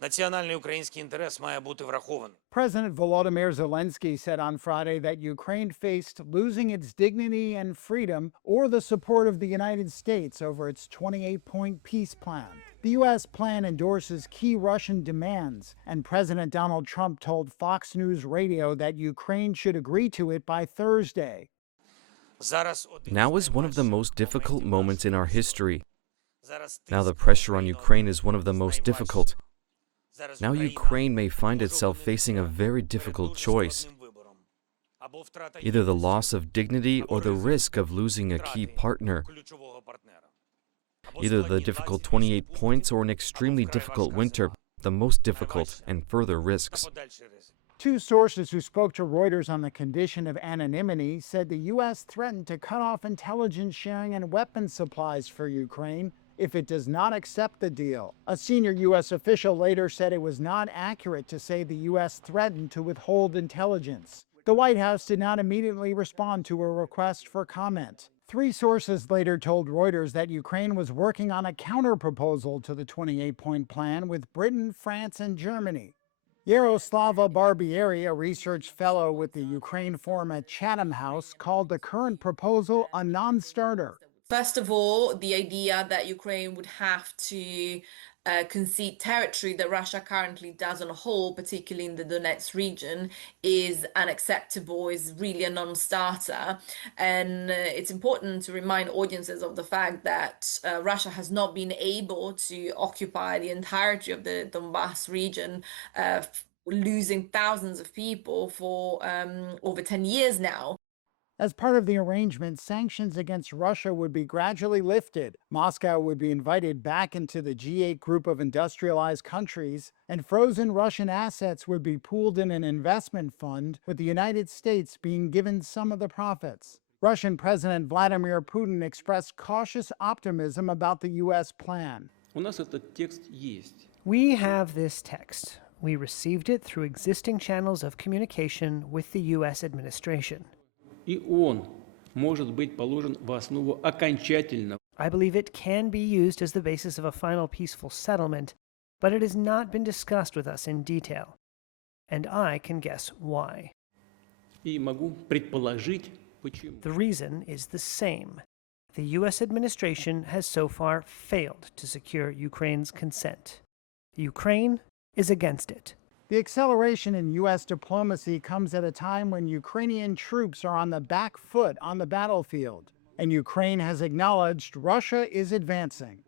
Національний український інтерес має бути врахований. President Volodymyr Zelensky said on Friday that Ukraine faced losing its dignity and freedom or the support of the United States over its 28-point peace plan. The U.S. plan endorses key Russian demands, and President Donald Trump told Fox News Radio that Ukraine should agree to it by Thursday. Now is one of the most difficult moments in our history. Now the pressure on Ukraine is one of the most difficult. Now Ukraine may find itself facing a very difficult choice. Either the loss of dignity or the risk of losing a key partner. Either the difficult 28 points or an extremely difficult winter, the most difficult and further risks. Two sources who spoke to Reuters on the condition of anonymity said the U.S. threatened to cut off intelligence sharing and weapons supplies for Ukraine if it does not accept the deal. A senior U.S. official later said it was not accurate to say the U.S. threatened to withhold intelligence. The White House did not immediately respond to a request for comment. Three sources later told Reuters that Ukraine was working on a counterproposal to the 28-point plan with Britain, France, and Germany. Yaroslava Barbieri, a research fellow with the Ukraine Forum at Chatham House, called the current proposal a non-starter. First of all, the idea that Ukraine would have to concede territory that Russia currently doesn't hold, particularly in the Donetsk region, is unacceptable, is really a non-starter. And it's important to remind audiences of the fact that Russia has not been able to occupy the entirety of the Donbass region, losing thousands of people for over 10 years now. As part of the arrangement, sanctions against Russia would be gradually lifted. Moscow would be invited back into the G8 group of industrialized countries, and frozen Russian assets would be pooled in an investment fund, with the United States being given some of the profits. Russian President Vladimir Putin expressed cautious optimism about the U.S. plan. We have this text. We received it through existing channels of communication with the U.S. administration. I believe it can be used as the basis of a final peaceful settlement, but it has not been discussed with us in detail. And I can guess why. The reason is the same. The U.S. administration has so far failed to secure Ukraine's consent. Ukraine is against it. The acceleration in U.S. diplomacy comes at a time when Ukrainian troops are on the back foot on the battlefield, and Ukraine has acknowledged Russia is advancing.